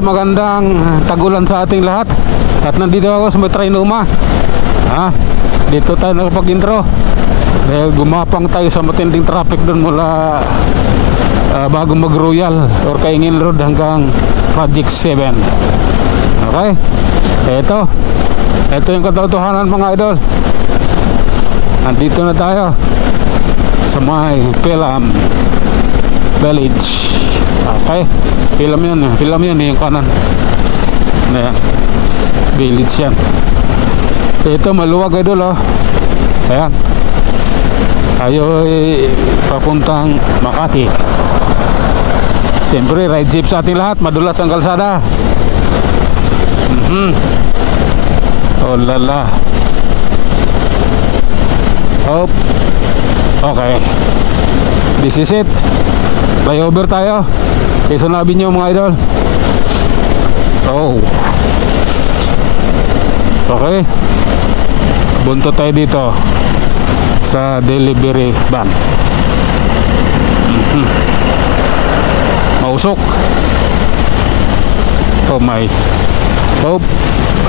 idol, magandang tagulan sa ating lahat. At nandito ako sa may Trinoma. Dito tayo nakapag-intro dahil gumapang tayo sa matinding traffic doon mula bago mag-Royal or Kaingin Road hanggang Project 7. Okay, ito yung katotohanan mga idol. Nandito na tayo sa may Film Village. Okay, film yun yung kanan na yan, village yan. Ito maluwag idol, oh. Ayan, tayo ay papuntang Makati. Siyempre ride jeep sa ating lahat, madulas ang kalsada. Oh lala. Oh, okay, this is it. Flyover tayo. Quezon Avenue mga idol. Oh, okay, buntot tayo dito sa delivery van. Mausok. Oh my. Oh,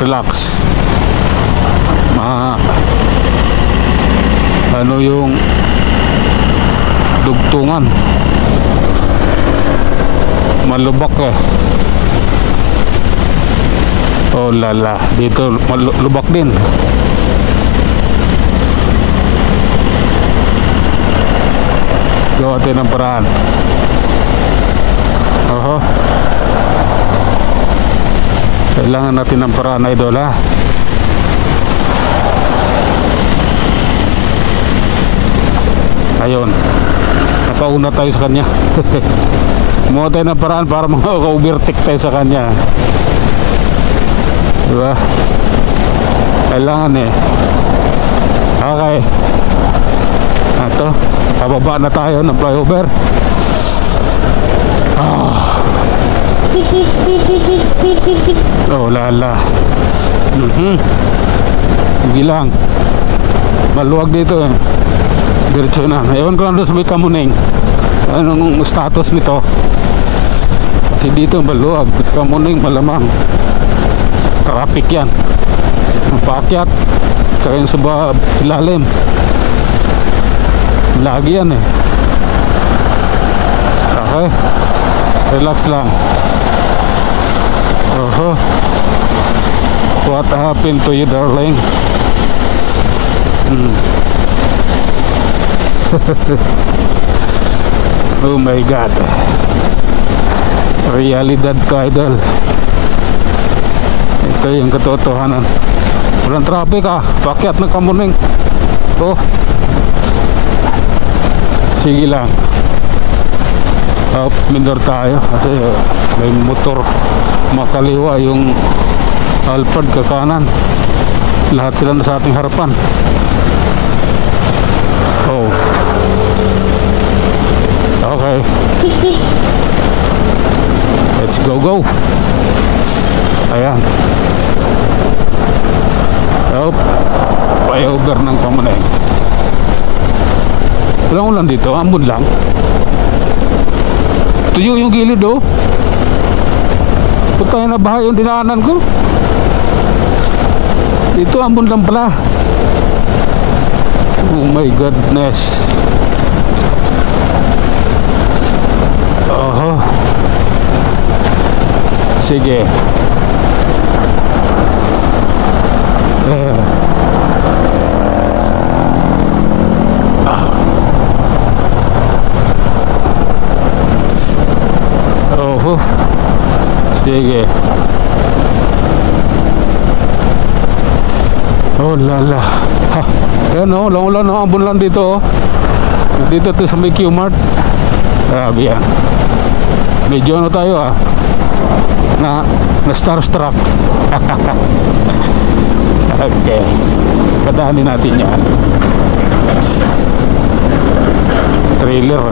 relax. Ano yung dugtungan, malubak eh. Oh lala, dito malubak din. Gawa tayo ng paraan. Kailangan natin ng paraan idol, ha. Ayun, napauna tayo sa kanya. Kumuha tayo ng paraan para maka-overtake tayo sa kanya, diba? Kailangan eh. Okay, ito, pababa na tayo ng flyover. Oh lala. Sige lang, maluwag dito eh. Diretso na. Ewan ko lang doon sa may Kamuning anong status nito, kasi dito maluwag. Kamuning malamang traffic yan, ang paakyat tsaka yung sa ilalim lagi yan eh. Okay, relax lang. What happened to you darling? Oh my god, realidad to idol. Ito yung katotohanan. Walang traffic paakyat ng Kamuning. Oh, sige lang. Minor tayo kasi may motor makaliwa, yung Alphard kakanan, lahat sila na sa ating harapan. Oh, okay, let's go. Ayan, flyover ng Kamuning. Walang ulan dito, ambon lang. Tuyo yung gilid, oh. Punta na bahay yung dinaanan ko. Dito ambon lang pala. Oh my goodness. Sige. Sige. Oh lala. Ayan o, lang ambon lang dito. Dito sa may Q-Mart. Grabe yan. Medyo ano tayo na starstruck. Okay, kadahanin natin yan. Trailer.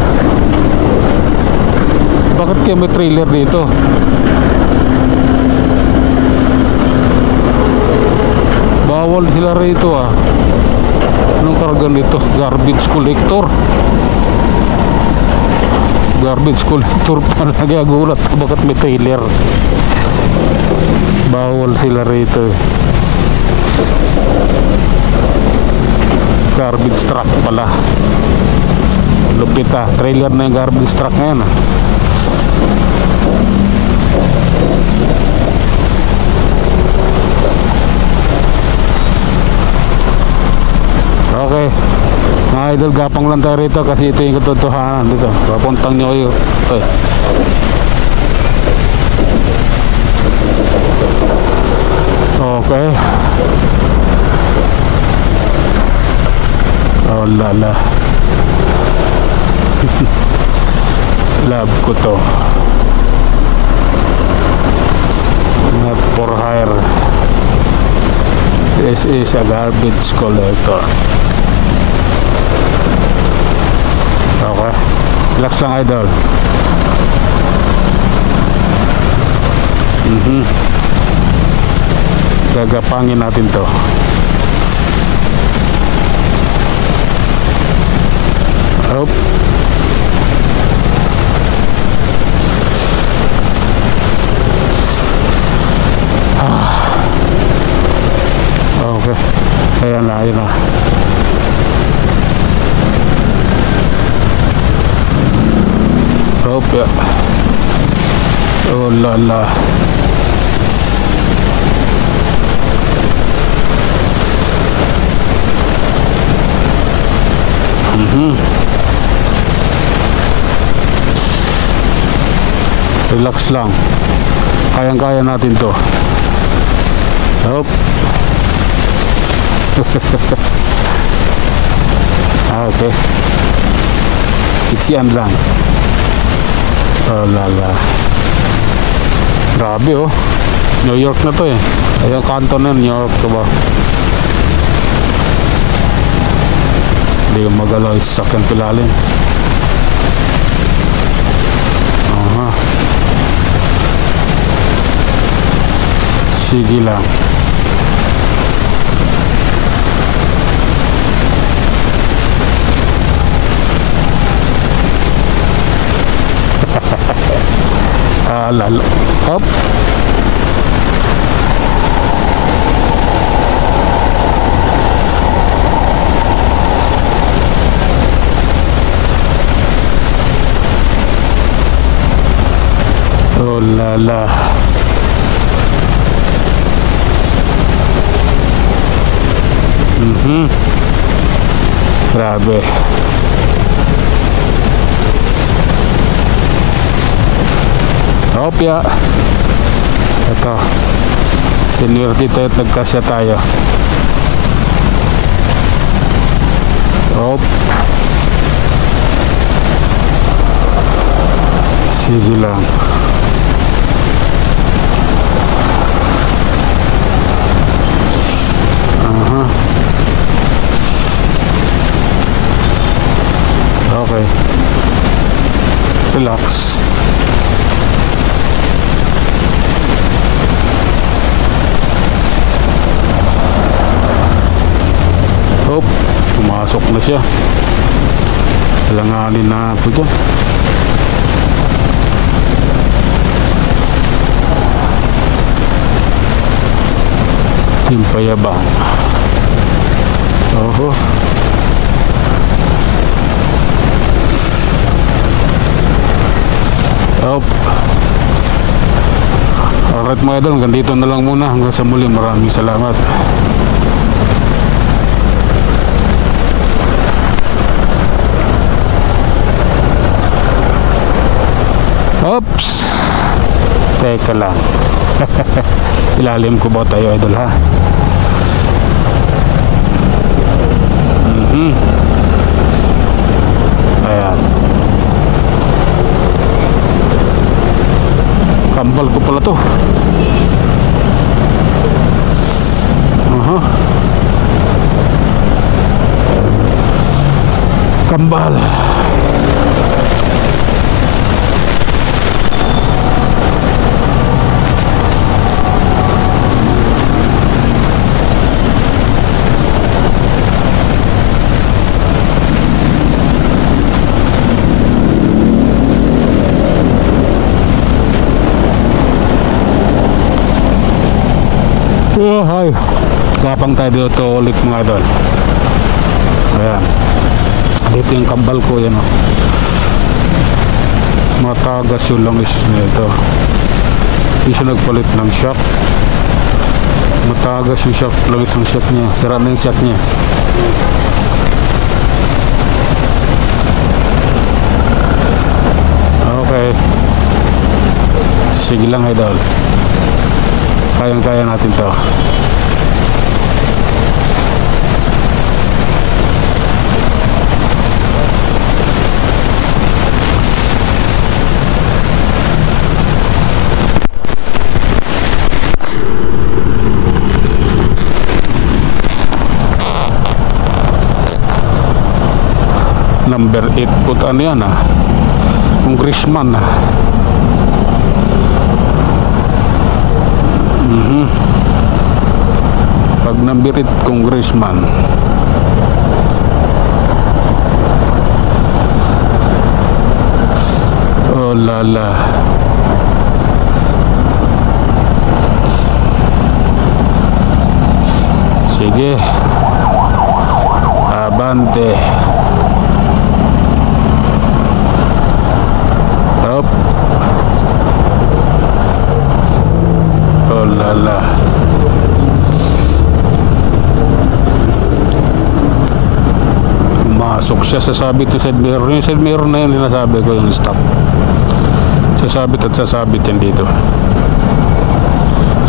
Bakit kayo may trailer dito? Bawal sila rito Anong karga nito? Garbage collector. Garbage collector pa. Nagagulat bakit may trailer. Bawal sila rito eh. Garbage truck pala. Lupit ah. Trailer na yung garbage truck ngayon ah. Okay mga idol, gapang lang tayo rito kasi ito yung katotohanan dito. Papuntang nyo kayo ito eh. Okay. Oh lala. Love ko to. Not for hire. This is a garbage collector. Okay. Relax lang idol. Gagapangin natin to. Hop. Okay. Ayan na, ayan na. Hop, ya. Oh la la. Relax lang. Kayang-kaya natin to. Hop. Okay. Iksian lang. Oh lala. Grabe oh. New York na to eh. Ayun kanto na New York to ba? Hindi ko magalaw sa sakyan pilalim. Aha. Sige lang. Lalo. Hop. Oh lala. Grabe. Opya. Ito. Senior dito at nagkasya tayo. Op. Sige lang. Aha. Okay. Relax. Hop, pumasok na siya. Alanganin na ako dyan. Yung payabang. Oho. Hop. Alright mga idol, hanggang dito na lang muna. Hanggang sa muli, maraming salamat. Oops. Teka lang. Ilalim ko ba tayo idol ha? Ayan. Kambal ko pala to. Kambal. gumapang tayo dito ulit mga idol. Ayan, dito yung kambal ko, yan o. Matagas yung langis nito. Hindi siya nagpalit ng shock. Matagas yung shock, langis ng shock niya. Sira na yung shock niya. Okay, sige lang idol, kayang-kaya natin to. Number 8 po, ano yan Congressman pag number 8 Congressman. Oh lala, sige, abante. Up. Oh lala. Masok siya, sasabit yung side mirror. Yung side mirror na yun, sinasabi ko yung stop. Sasabit at sasabit yan dito.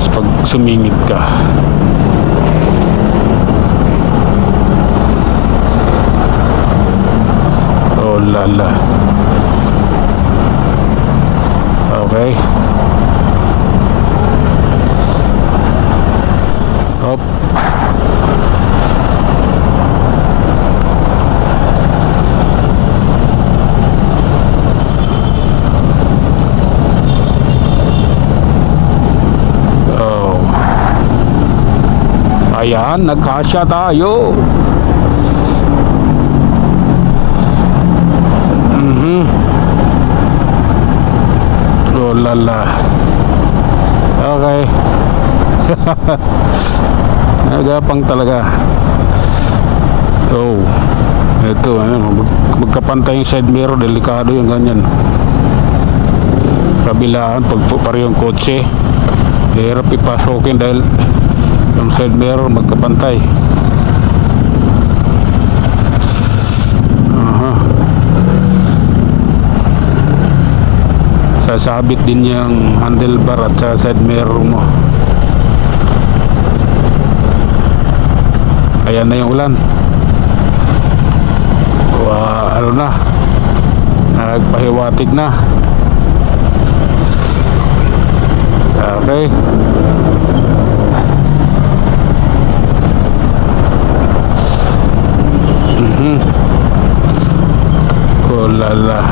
So, pag sumingit ka, oh lala. Okay. Up. Oh. Ayan, nagkasya tayo. Oh lala. Okay. Nagapang talaga. Oh, ito magkapantay yung side mirror, delikado yung ganyan. Kabilaan pag parehong kotse, hirap ipasokin dahil yung side mirror magkapantay. Sasabit din yung handlebar at sa side mirror mo. Ayan na yung ulan. Ano na, nagpahiwatig na. Okay. Oh lala.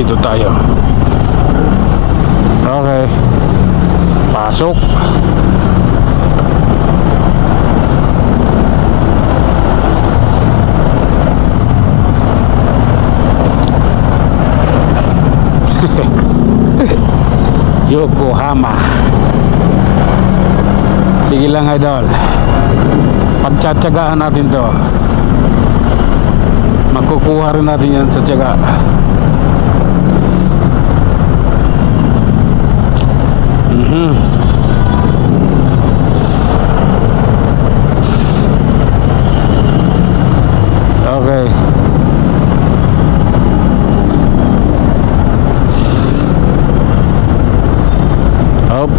Dito tayo. Okay, pasok. Yokohama. Sige lang idol, pagtsatsagaan natin to. Makukuha rin natin yan sa tsaga. Okay. Up.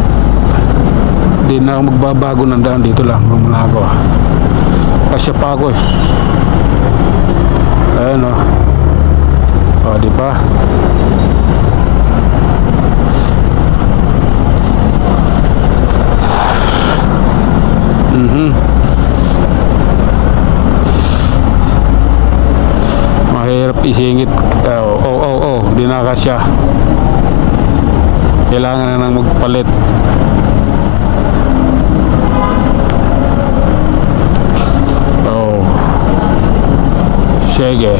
Di na ako magbabago ng daan, dito lang muna ako. Kasya pa ako eh. Ayan o. O, di ba? Mahirap isingit. Di na kasya. Kailangan na nang magpalit. Oh, sige.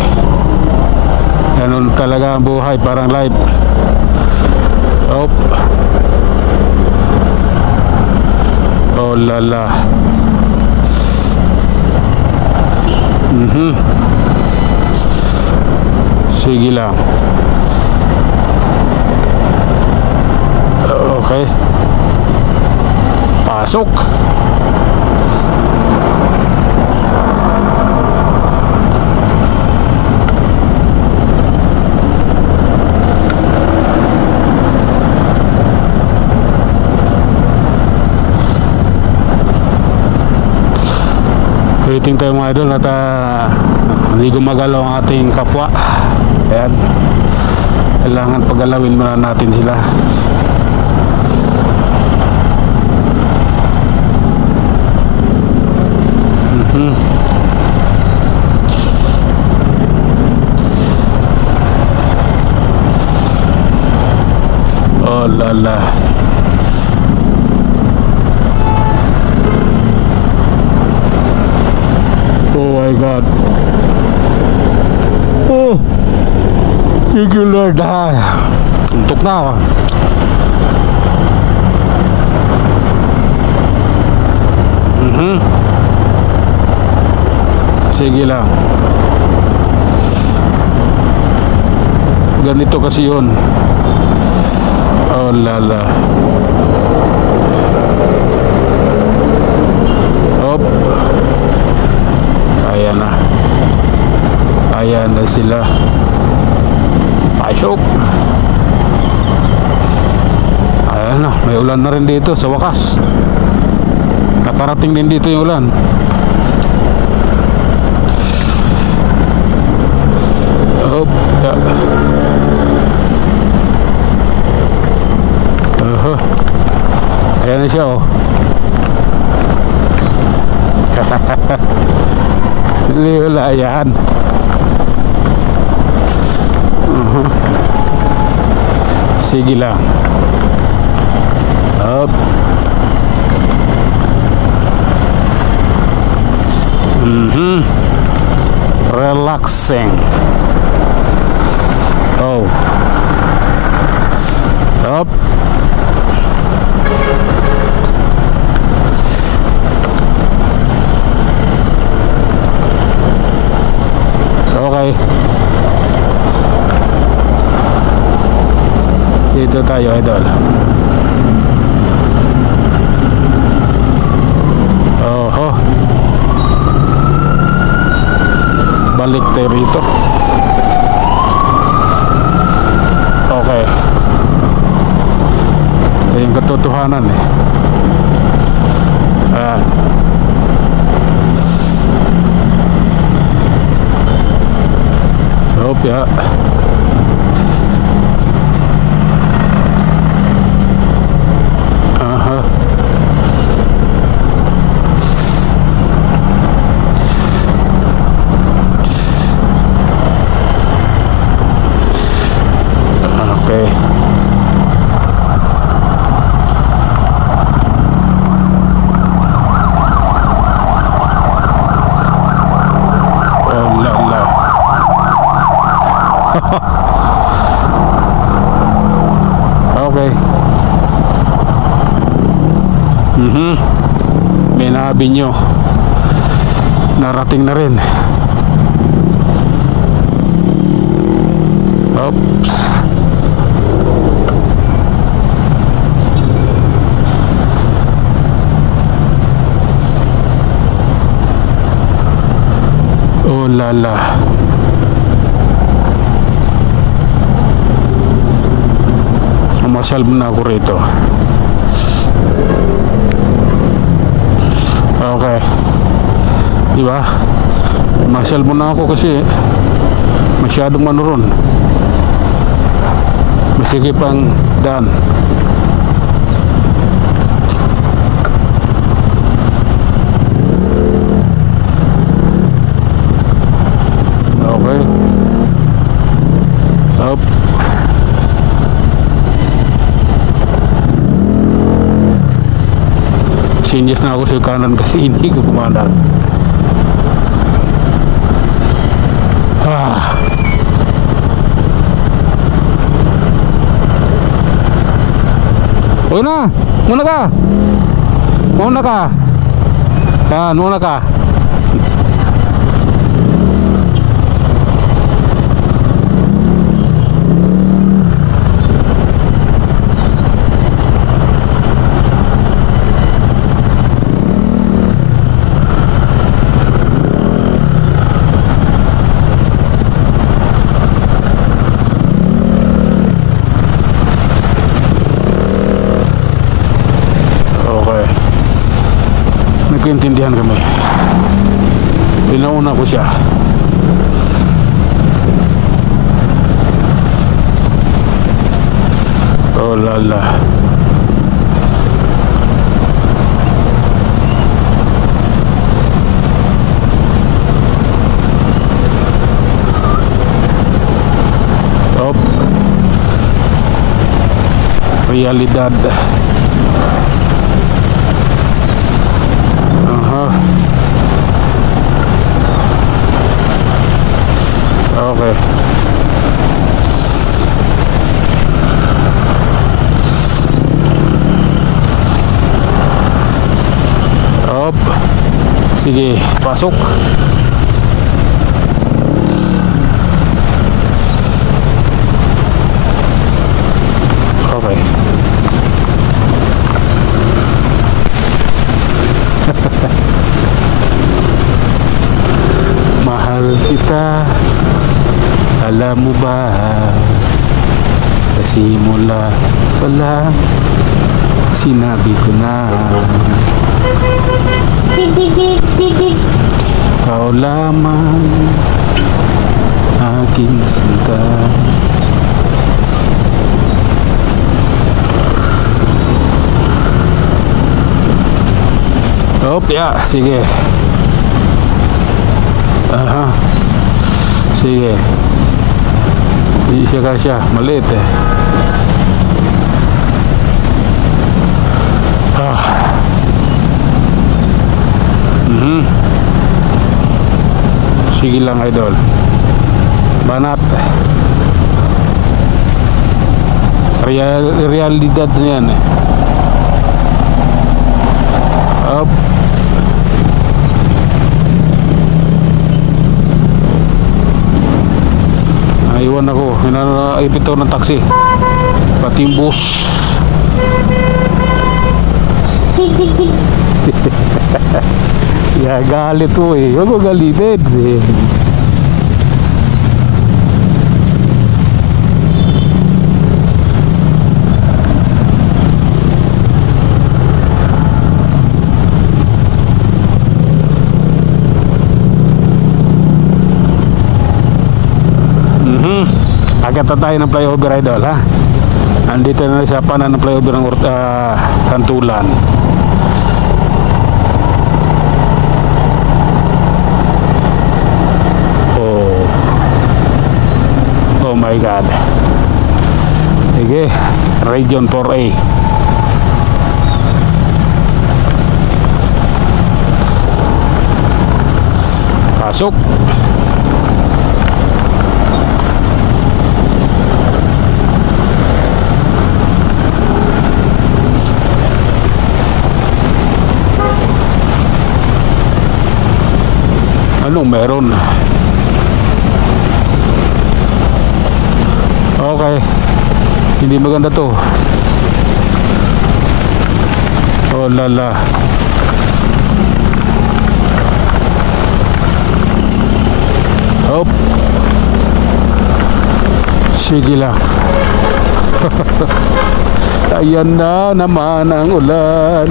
Ganun talaga ang buhay, parang live. Oh lala. Sige lang. Okay. Pasok. Waiting tayo mga idol at hindi gumagalaw ang ating kapwa. Ayan, kailangan pagalawin muna natin sila. Oh lala. Oh my God. Oh, thank you Lord. Untok na ako. Sige lang. Ganito kasi yun. Oh lala. Hop. Ayan na. Ayan na sila. Pasok. Ayan na. May ulan na rin dito sa wakas. Nakarating din dito yung ulan. Hop. Ayan na siya oh. Wala yan. Sige lang. Up. Relaxing. Oh. Up. Okay. Dito tayo idol. Oho. Balik tayo rito. Okay. Ito yung katotohanan eh. Ayan. Hope ya. Aha. Okay. Oh la la. Okay. May nabi nyo. Narating na rin. Oops. Oh la la. Masyal muna ako rito. Okay. Diba? Masyal muna ako kasi masyadong manuron. Masigip ang daan. Okay. Up. Sinyas na ako sa kanan kasi hindi ko kumanan. Uy na, muna ka. Muna ka. Yan, muna ka. Nagkaintindihan kami. Pinauna ko siya. Oh lala. Op. Realidad. Okay. Op. Sige, pasok. Okay. Mahal kita. Alam mo ba, kasi mula pala sinabi ko na ikaw lamang aking sinta. Yeah, sige. Aha. Sige. Hindi siya kasya, maliit eh. Sige lang idol. Banat. Realidad na yan eh. Up. Iwan ako, ipito ng taxi pati yung bus. Ya galit mo eh, huwag mo galitin eh. Agad na tayo ng flyover idol ha. Andito na sa panan ng flyover ng Hantulan. Oh my god. Sige, Region 4A. Pasok. Anong meron? Okay. Hindi maganda to. Oh lala. Hop. Sige lang. Ayan na naman ang ulan.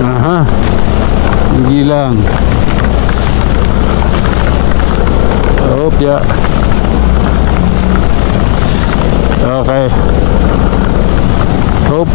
Aha. Sige lang. Hop ya. Okay. Hop.